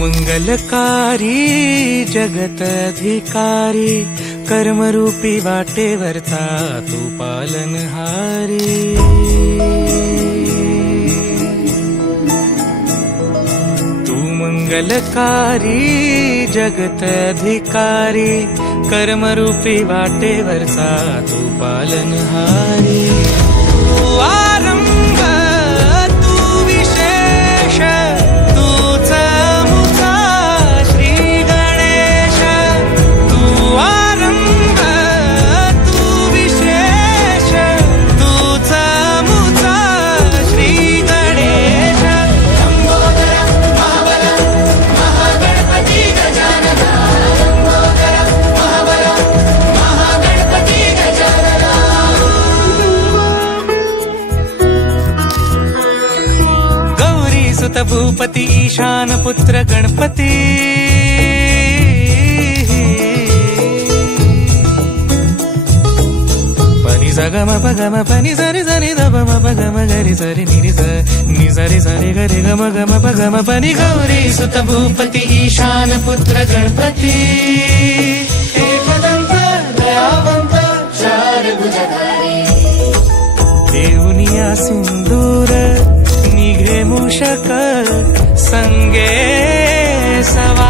मंगलकारी जगत अधिकारी कर्मरूपी वाटेवरचा तू पालनहारी। तू मंगलकारी जगत अधिकारी कर्मरूपी वाटेवरचा तू पालनहारी। तू आरंभ तू विशेष तूच मुचा श्री गणेश। तू आरंभ तू विशेष तूच मुचा श्री गणेश। लंबोदर महाबल महागणपती गजानना। लंबोदर महाबल महागणपती गजानना। गौरी सुत भूपती ईशान पुत्र गणपती। पनि सगम पगम पनि सरि सरि ध म पगम गरि सरि नि स नि सरि सरि गरि गम गम पगम पनि। गौरी सुत भूपती ईशान पुत्र गणपती। एकदंत दयावंत चार भुजधारी। देऊनिया सिंदूर निघे मूषक संगे सवा।